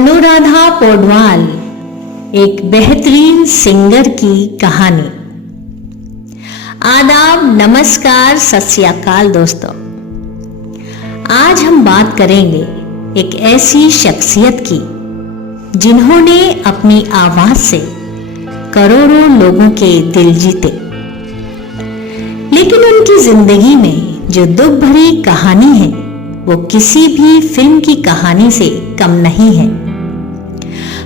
अनुराधा पौडवाल एक बेहतरीन सिंगर की कहानी। आदाब, नमस्कार, सत श्री अकाल दोस्तों। आज हम बात करेंगे एक ऐसी शख्सियत की जिन्होंने अपनी आवाज से करोड़ों लोगों के दिल जीते, लेकिन उनकी जिंदगी में जो दुख भरी कहानी है वो किसी भी फिल्म की कहानी से कम नहीं है।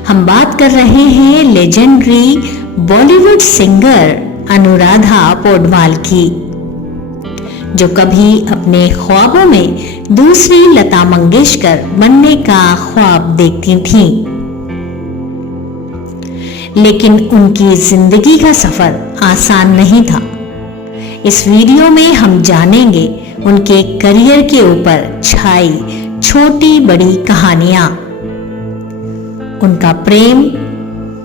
हम बात कर रहे हैं लेजेंडरी बॉलीवुड सिंगर अनुराधा पौडवाल की, जो कभी अपने ख्वाबों में दूसरी लता मंगेशकर बनने का ख्वाब देखती थीं, लेकिन उनकी जिंदगी का सफर आसान नहीं था। इस वीडियो में हम जानेंगे उनके करियर के ऊपर छाई छोटी बड़ी कहानियां, उनका प्रेम,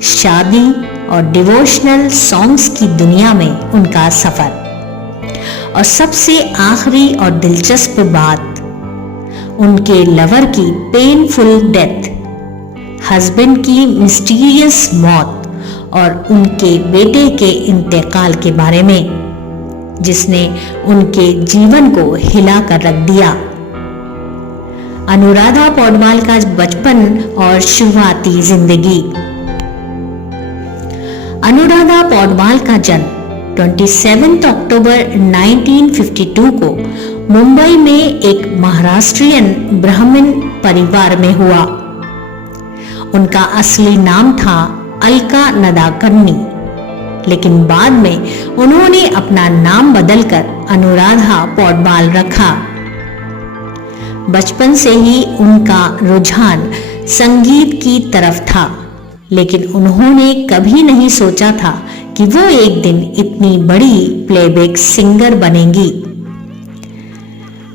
शादी और डिवोशनल सॉन्ग्स की दुनिया में उनका सफर, और सबसे आखिरी और दिलचस्प बात, उनके लवर की पेनफुल डेथ, हस्बैंड की मिस्टीरियस मौत और उनके बेटे के इंतकाल के बारे में, जिसने उनके जीवन को हिला कर रख दिया। अनुराधा पौडवाल का बचपन और शुरुआती जिंदगी। अनुराधा पौडवाल का जन्म 27 अक्टूबर 1952 को मुंबई में एक महाराष्ट्रियन ब्राह्मण परिवार में हुआ। उनका असली नाम था अलका नदाकर्णी, लेकिन बाद में उन्होंने अपना नाम बदलकर अनुराधा पौडवाल रखा। बचपन से ही उनका रुझान संगीत की तरफ था, लेकिन उन्होंने कभी नहीं सोचा था कि वो एक दिन इतनी बड़ी प्लेबैक सिंगर बनेंगी।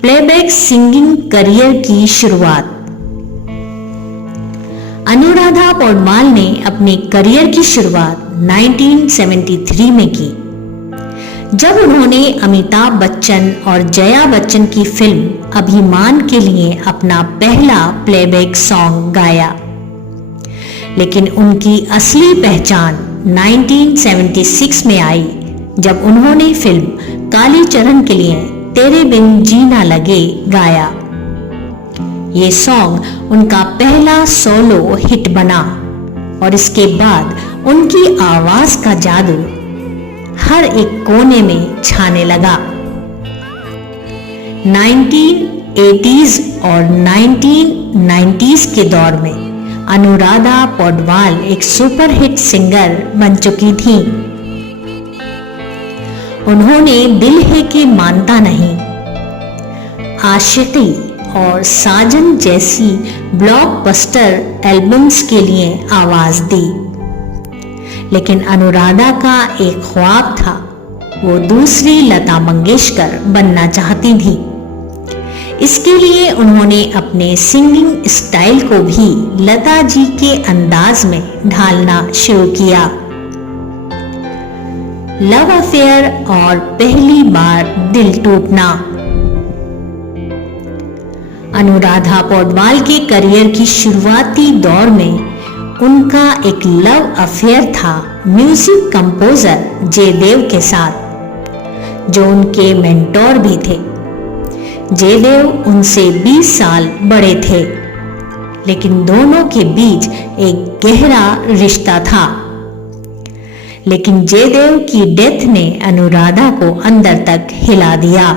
प्लेबैक सिंगिंग करियर की शुरुआत। अनुराधा पौडवाल ने अपने करियर की शुरुआत 1973 में की, जब उन्होंने अमिताभ बच्चन और जया बच्चन की फिल्म अभिमान के लिए अपना पहला प्लेबैक सॉन्ग गाया। लेकिन उनकी असली पहचान 1976 में आई, जब उन्होंने फिल्म कालीचरण के लिए तेरे बिन जीना लगे गाया। ये सॉन्ग उनका पहला सोलो हिट बना और इसके बाद उनकी आवाज का जादू हर एक कोने में छाने लगा। 1980s और 1990s के दौर में अनुराधा पौडवाल एक सुपरहिट सिंगर बन चुकी थीं। उन्होंने दिल है कि मानता नहीं, आशिकी और साजन जैसी ब्लॉकबस्टर एल्बम्स के लिए आवाज दी, लेकिन अनुराधा का एक ख्वाब था, वो दूसरी लता मंगेशकर बनना चाहती थी। इसके लिए उन्होंने अपने सिंगिंग स्टाइल को भी लता जी के अंदाज में ढालना शुरू किया। लव अफेयर और पहली बार दिल टूटना। अनुराधा पौडवाल के करियर की शुरुआती दौर में उनका एक लव अफेयर था म्यूजिक कंपोजर जयदेव के साथ, जो उनके मेंटोर भी थे। जयदेव उनसे 20 साल बड़े थे, लेकिन दोनों के बीच एक गहरा रिश्ता था। लेकिन जयदेव की डेथ ने अनुराधा को अंदर तक हिला दिया।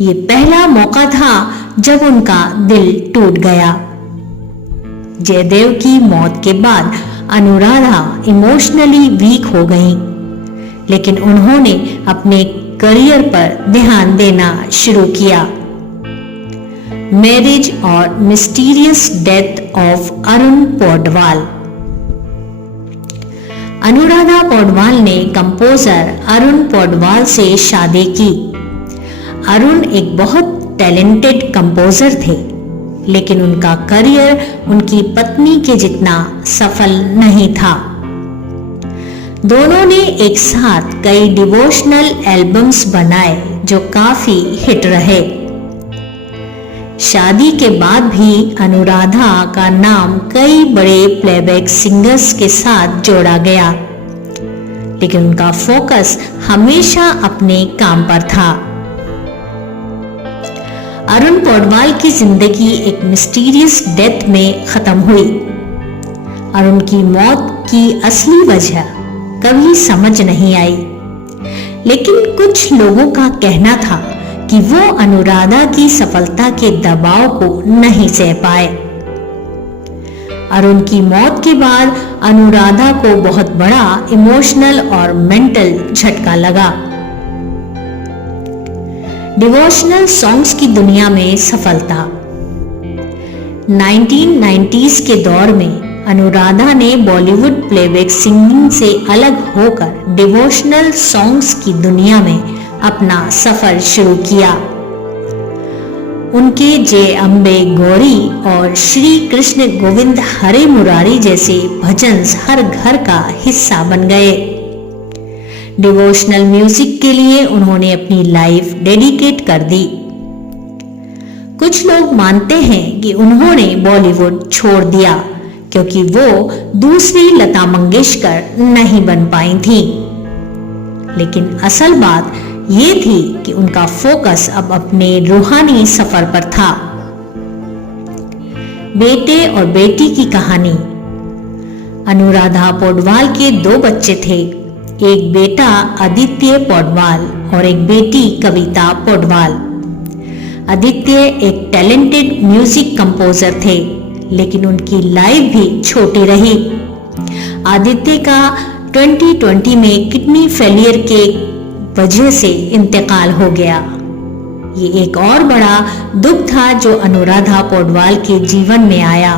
ये पहला मौका था जब उनका दिल टूट गया। जयदेव की मौत के बाद अनुराधा इमोशनली वीक हो गईं, लेकिन उन्होंने अपने करियर पर ध्यान देना शुरू किया। मैरिज और mysterious death of Arun Paudwal. Anuradha Paudwal ने कंपोजर अरुण पौडवाल से शादी की। अरुण एक बहुत टैलेंटेड कंपोजर थे, लेकिन उनका करियर उनकी पत्नी के जितना सफल नहीं था। दोनों ने एक साथ कई डिवोशनल एल्बम्स बनाए जो काफी हिट रहे। शादी के बाद भी अनुराधा का नाम कई बड़े प्लेबैक सिंगर्स के साथ जोड़ा गया, लेकिन उनका फोकस हमेशा अपने काम पर था। अरुण पौडवाल की जिंदगी एक मिस्टीरियस डेथ में खत्म हुई। अरुण की मौत की असली वजह कभी समझ नहीं आई, लेकिन कुछ लोगों का कहना था कि वो अनुराधा की सफलता के दबाव को नहीं सह पाए। अरुण की मौत के बाद अनुराधा को बहुत बड़ा इमोशनल और मेंटल झटका लगा। डिवोशनल सॉन्ग्स की दुनिया में सफलता। 1990s के दौर में अनुराधा ने बॉलीवुड प्लेबैक सिंगिंग से अलग होकर डिवोशनल सॉन्ग्स की दुनिया में अपना सफर शुरू किया। उनके जय अम्बे गौरी और श्री कृष्ण गोविंद हरे मुरारी जैसे भजन हर घर का हिस्सा बन गए। डिवोशनल म्यूजिक के लिए उन्होंने अपनी लाइफ डेडिकेट कर दी। कुछ लोग मानते हैं कि उन्होंने बॉलीवुड छोड़ दिया क्योंकि वो दूसरी लता मंगेशकर नहीं बन पाई थी, लेकिन असल बात ये थी कि उनका फोकस अब अपने रूहानी सफर पर था। बेटे और बेटी की कहानी। अनुराधा पौडवाल के 2 बच्चे थे, एक बेटा आदित्य पौडवाल और एक बेटी कविता पौडवाल। आदित्य एक टैलेंटेड म्यूजिक कंपोजर थे, लेकिन उनकी लाइफ भी छोटी रही। आदित्य का 2020 में किडनी फेलियर के वजह से इंतकाल हो गया। ये एक और बड़ा दुख था जो अनुराधा पौडवाल के जीवन में आया।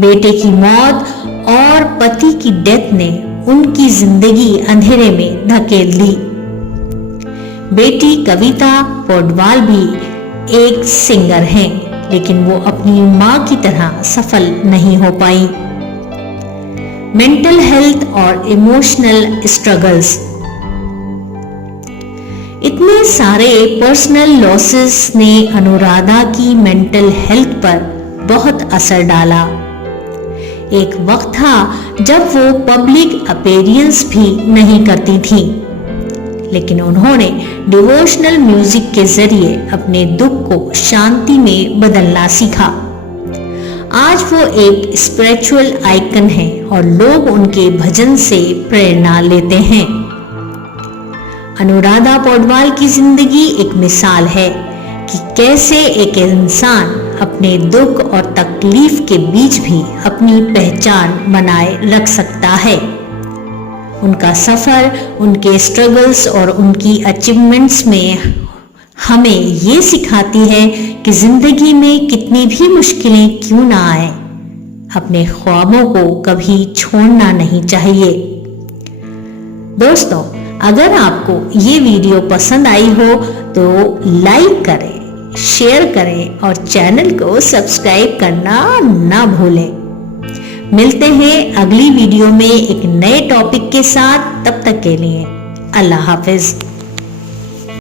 बेटे की मौत और पति की डेथ ने उनकी जिंदगी अंधेरे में धकेल दी। बेटी कविता पौडवाल भी एक सिंगर हैं, लेकिन वो अपनी मां की तरह सफल नहीं हो पाई। मेंटल हेल्थ और इमोशनल स्ट्रगल्स। इतने सारे पर्सनल लॉसेस ने अनुराधा की मेंटल हेल्थ पर बहुत असर डाला। एक वक्त था जब वो पब्लिक अपीयरेंस भी नहीं करती थी, लेकिन उन्होंने डिवोशनल म्यूजिक के जरिए अपने दुख को शांति में बदलना सीखा। आज वो एक स्पिरिचुअल आइकन है और लोग उनके भजन से प्रेरणा लेते हैं। अनुराधा पौडवाल की जिंदगी एक मिसाल है कि कैसे एक इंसान अपने दुख और तकलीफ के बीच भी अपनी पहचान बनाए रख सकता है। उनका सफर, उनके स्ट्रगल्स और उनकी अचीवमेंट्स में हमें ये सिखाती है कि जिंदगी में कितनी भी मुश्किलें क्यों ना आए, अपने ख्वाबों को कभी छोड़ना नहीं चाहिए। दोस्तों, अगर आपको ये वीडियो पसंद आई हो तो लाइक करें, शेयर करें और चैनल को सब्सक्राइब करना ना भूलें। मिलते हैं अगली वीडियो में एक नए टॉपिक के साथ। तब तक के लिए अल्लाह हाफिज।